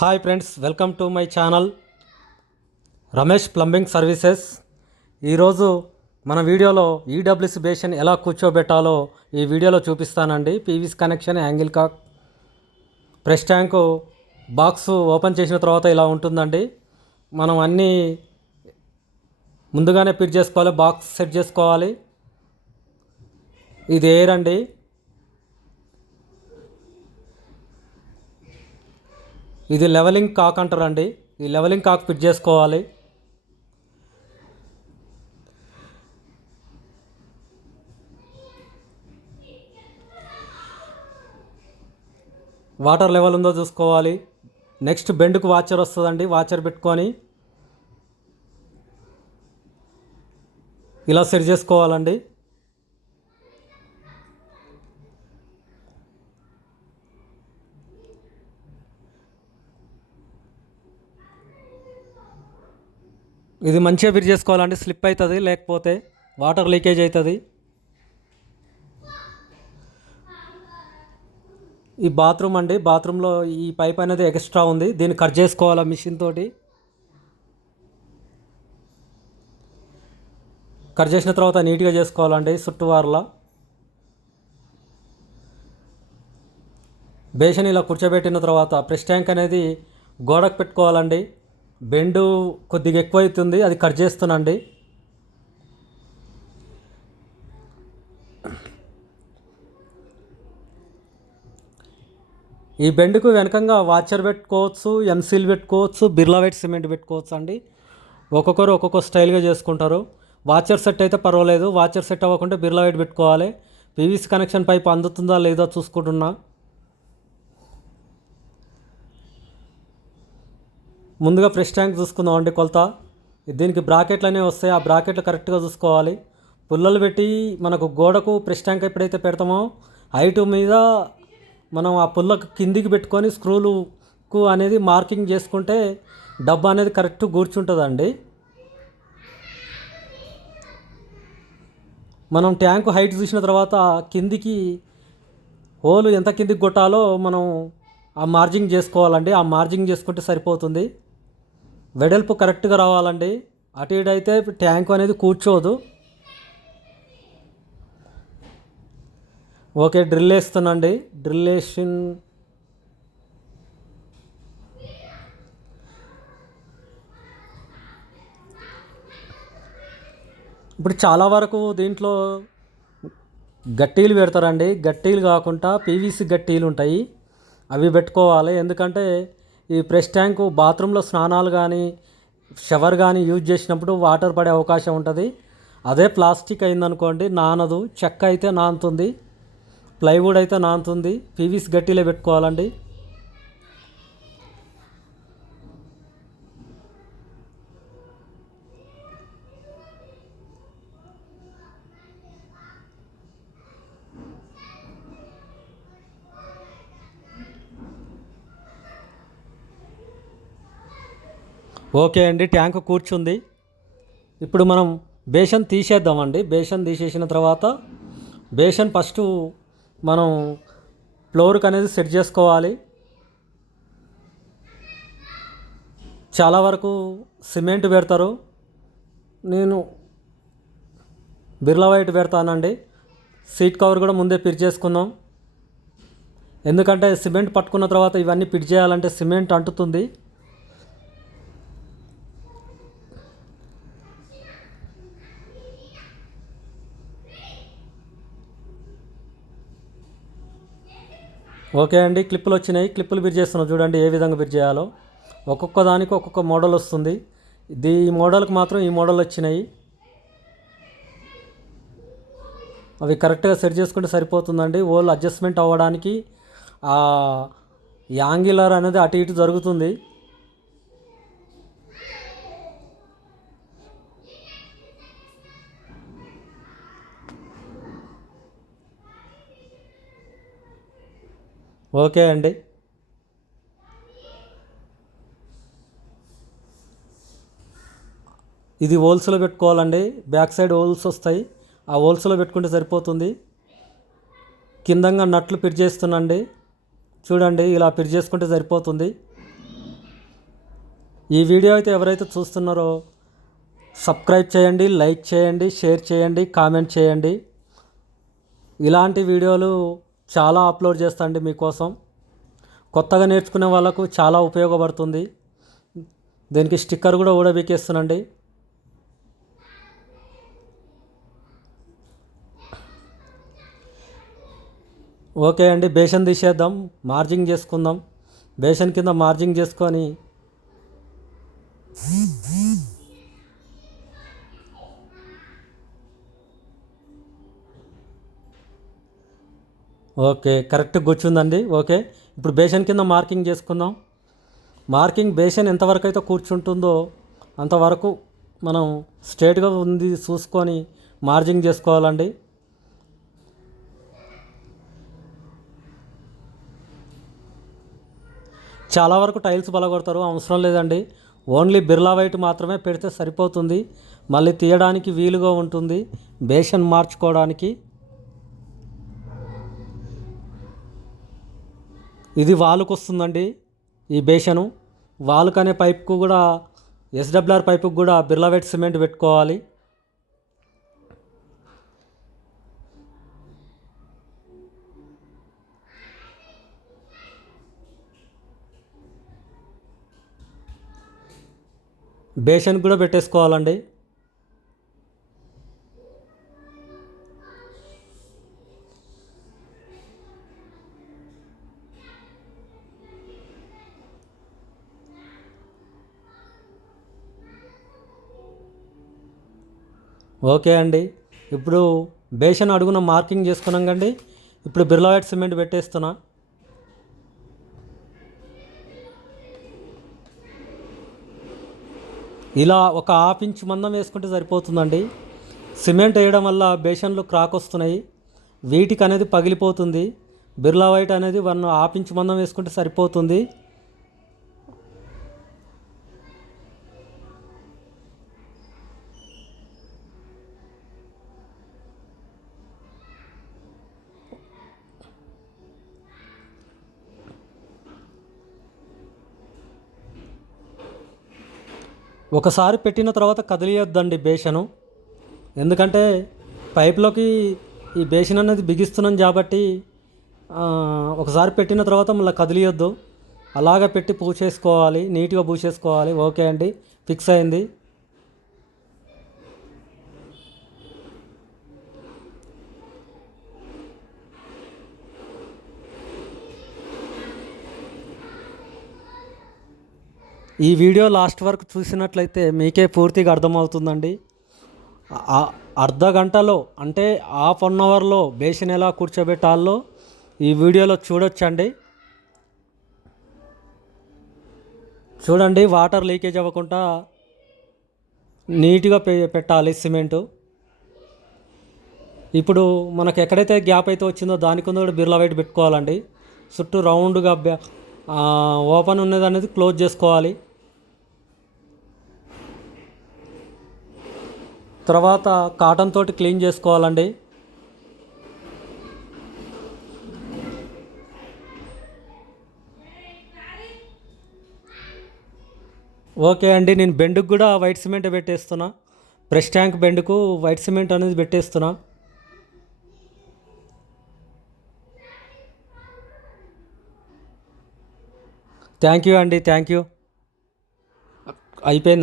Hi friends, welcome to my channel Ramesh plumbing services. ఈరోజు మన వీడియోలో ఈడబ్ల్యూసి బేషన్ ఎలా కూర్చోబెట్టాలో ఈ వీడియోలో చూపిస్తానండి. పీవీసీ కనెక్షన్, యాంగిల్ కాక్, ప్రెస్ ట్యాంకు బాక్స్ ఓపెన్ చేసిన తర్వాత ఇలా ఉంటుందండి. మనం అన్నీ ముందుగానే ఫిట్ చేసుకోవాలి, బాక్స్ సెట్ చేసుకోవాలి. ఇది ఎయిర్ అండి. ఇది లెవెలింగ్ కాక్ అంటారండి. ఈ లెవెలింగ్ కాక్ ఫిట్ చేసుకోవాలి. వాటర్ లెవెల్ ఉందో చూసుకోవాలి. నెక్స్ట్ బెండ్కు వాచర్ వస్తుందండి. వాచర్ పెట్టుకొని ఇలా సెట్ చేసుకోవాలండి. ఇది మంచిగా ఫిట్ చేసుకోవాలండి. స్లిప్ అవుతుంది, లేకపోతే వాటర్ లీకేజ్ అవుతుంది. ఈ బాత్రూమ్ అండి. బాత్రూంలో ఈ పైప్ అనేది ఎక్స్ట్రా ఉంది. దీన్ని కట్ చేసుకోవాలా మిషన్ తోటి. కట్ చేసిన తర్వాత నీట్గా చేసుకోవాలండి చుట్టువారలా. బేషన్ ఇలా కూర్చోబెట్టిన తర్వాత ప్రెస్ ట్యాంక్ అనేది గోడకు పెట్టుకోవాలండి. బెండు కొద్దిగా ఎక్కువ అవుతుంది, అది కట్ చేస్తున్నాండి. ఈ బెండ్కు వెనకంగా వాచర్ పెట్టుకోవచ్చు, ఎంసీల్ పెట్టుకోవచ్చు, బిర్లా వైట్ సిమెంట్ పెట్టుకోవచ్చు అండి. ఒక్కొక్కరు ఒక్కొక్క స్టైల్గా చేసుకుంటారు. వాచర్ సెట్ అయితే పర్వాలేదు. వాచర్ సెట్ అవ్వకుంటే బిర్లా వైట్ పెట్టుకోవాలి. పీవీసీ కనెక్షన్ పైప్ అందుతుందా లేదా చూసుకుంటున్నా. ముందుగా ప్రెస్ ట్యాంక్ చూసుకుందాం అండి. కొలత దీనికి బ్రాకెట్లు అనేవి వస్తాయి. ఆ బ్రాకెట్లు కరెక్ట్గా చూసుకోవాలి. పుల్లలు పెట్టి మనకు గోడకు ప్రెస్ ట్యాంక్ ఎప్పుడైతే పెడతామో హైటు మీద మనం ఆ పుల్లకు కిందికి పెట్టుకొని స్క్రూలుకు అనేది మార్కింగ్ చేసుకుంటే డబ్బా అనేది కరెక్ట్ కూర్చుంటుందండి. మనం ట్యాంకు హైట్ చూసిన తర్వాత కిందికి హోలు ఎంత కిందికి కొట్టాలో మనం ఆ మార్జింగ్ చేసుకోవాలండి. ఆ మార్జింగ్ చేసుకుంటే సరిపోతుంది. వెడల్పు కరెక్ట్గా రావాలండి. అటు ఇటు అయితే ట్యాంకు అనేది కూర్చోదు. ఓకే, డ్రిల్ వేస్తున్నాండి. డ్రిల్ వేసి ఇప్పుడు చాలా వరకు దీంట్లో గట్టీలు పెడతారండి. గట్టీలు కాకుండా పీవీసీ గట్టీలు ఉంటాయి, అవి పెట్టుకోవాలి. ఎందుకంటే ఈ ప్రెస్ ట్యాంకు బాత్రూంలో స్నానాలు కానీ షవర్ కానీ యూజ్ చేసినప్పుడు వాటర్ పడే అవకాశం ఉంటుంది. అదే ప్లాస్టిక్ అయిందనుకోండి నానదు. చెక్క అయితే నానుతుంది, ప్లైవుడ్ అయితే నానుతుంది. పీవీసీ గట్టీలే పెట్టుకోవాలండి. ఓకే అండి, ట్యాంకు కూర్చుంది. ఇప్పుడు మనం బేషన్ తీసేద్దామండి. బేషన్ తీసేసిన తర్వాత బేషన్ ఫస్ట్ మనం ఫ్లోర్కి అనేది సెట్ చేసుకోవాలి. చాలా వరకు సిమెంట్ పెడతారు, నేను బిర్లా వైట్ పెడతానండి. సీట్ కవర్ కూడా ముందే ఫిట్ చేసుకుందాం. ఎందుకంటే సిమెంట్ పట్టుకున్న తర్వాత ఇవన్నీ ఫిట్ చేయాలంటే సిమెంట్ అంటుతుంది. ఓకే అండి, క్లిప్పులు వచ్చినాయి. క్లిప్పులు ఫిట్ చేస్తున్నాం. చూడండి ఏ విధంగా ఫిట్ చేయాలో. ఒక్కొక్క దానికి ఒక్కొక్క మోడల్ వస్తుంది. ఈ మోడల్కి మాత్రం ఈ మోడల్ వచ్చినాయి. అవి కరెక్ట్గా సెట్ చేసుకుంటే సరిపోతుందండి. ఓల్ అడ్జస్ట్మెంట్ అవ్వడానికి ఆ యాంగిలర్ అనేది అటు ఇటు జరుగుతుంది. ఓకే అండి, ఇది హోల్స్లో పెట్టుకోవాలండి. బ్యాక్ సైడ్ హోల్స్ వస్తాయి, ఆ హోల్స్లో పెట్టుకుంటే సరిపోతుంది. కిందంగా నట్లు ఫిట్ చేస్తున్నాండి. చూడండి ఇలా ఫిట్ చేసుకుంటే సరిపోతుంది. ఈ వీడియో అయితే ఎవరైతే చూస్తున్నారో సబ్స్క్రైబ్ చేయండి, లైక్ చేయండి, షేర్ చేయండి, కామెంట్ చేయండి. ఇలాంటి వీడియోలు చాలా అప్లోడ్ చేస్తాండి మీకోసం. కొత్తగా నేర్చుకునే వాళ్ళకు చాలా ఉపయోగపడుతుంది. దీనికి స్టిక్కర్ కూడా ఊడబీకేస్తున్నాండి. ఓకే అండి, బేషన్ తీసేద్దాం, మార్జింగ్ చేసుకుందాం. బేషన్ కింద మార్జింగ్ చేసుకొని ఓకే కరెక్ట్ కూర్చుందండి. ఓకే, ఇప్పుడు బేషన్ కింద మార్కింగ్ చేసుకుందాం. మార్కింగ్ బేషన్ ఎంతవరకు అయితే కూర్చుంటుందో అంతవరకు మనం స్ట్రేట్గా ఉంది చూసుకొని మార్జింగ్ చేసుకోవాలండి. చాలా వరకు టైల్స్ బలగొడతారు, అవసరం లేదండి. ఓన్లీ బిర్లా వైట్ మాత్రమే పెడితే సరిపోతుంది. మళ్ళీ తీయడానికి వీలుగా ఉంటుంది, బేషన్ మార్చుకోవడానికి. ఇది వాలుకు వస్తుందండి ఈ బేషను. వాలుకు అనే పైప్కు కూడా ఎస్డబ్ల్యూఆర్ పైపుకు కూడా బిర్లా వైట్ సిమెంట్ పెట్టుకోవాలి. బేషన్ కూడా పెట్టేసుకోవాలండి. ఓకే అండి, ఇప్పుడు బేషన్ అడుగున మార్కింగ్ చేసుకున్నాం కండి. ఇప్పుడు బిర్లా వైట్ సిమెంట్ పెట్టేస్తున్నా. ఇలా ఒక హాఫ్ ఇంచ్ మందం వేసుకుంటే సరిపోతుందండి. సిమెంట్ వేయడం వల్ల బేషన్లు క్రాక్ వస్తున్నాయి, వీటికి అనేది పగిలిపోతుంది. బిర్లా వైట్ అనేది 1/2 ఇంచ్ మందం వేసుకుంటే సరిపోతుంది. ఒకసారి పెట్టిన తర్వాత కదిలియొద్దండి బేషను. ఎందుకంటే పైప్లోకి ఈ బేషన్ అనేది బిగిస్తున్నాం కాబట్టి ఒకసారి పెట్టిన తర్వాత మళ్ళీ కదిలియొద్దు. అలాగ పెట్టి పూసేసుకోవాలి, నీట్గా పూసేసుకోవాలి. ఓకే అండి, ఫిక్స్ అయింది. ఈ వీడియో లాస్ట్ వరకు చూసినట్లయితే మీకే పూర్తిగా అర్థమవుతుందండి. అర్ధ గంటలో అంటే ½ అవర్లో బేషన్ ఎలా కూర్చోబెట్టాలో ఈ వీడియోలో చూడొచ్చండి. చూడండి, వాటర్ లీకేజ్ అవ్వకుండా నీట్గా పెట్టాలి సిమెంటు. ఇప్పుడు మనకు ఎక్కడైతే గ్యాప్ అయితే వచ్చిందో దానికి కూడా బిర్లా వైట్ పెట్టుకోవాలండి. చుట్టూ రౌండ్గా ఓపెన్ ఉన్నది అనేది క్లోజ్ చేసుకోవాలి. తర్వాత కాటన్ తోటి క్లీన్ చేసుకోవాలండి. ఓకే అండి, నేను బెండుకు కూడా వైట్ సిమెంట్ పెట్టేస్తున్నా. ప్రెస్ ట్యాంక్ బెండుకు వైట్ సిమెంట్ అనేది పెట్టేస్తున్నా. థ్యాంక్ యూ అండి, థ్యాంక్ యూ. అయిపోయింది.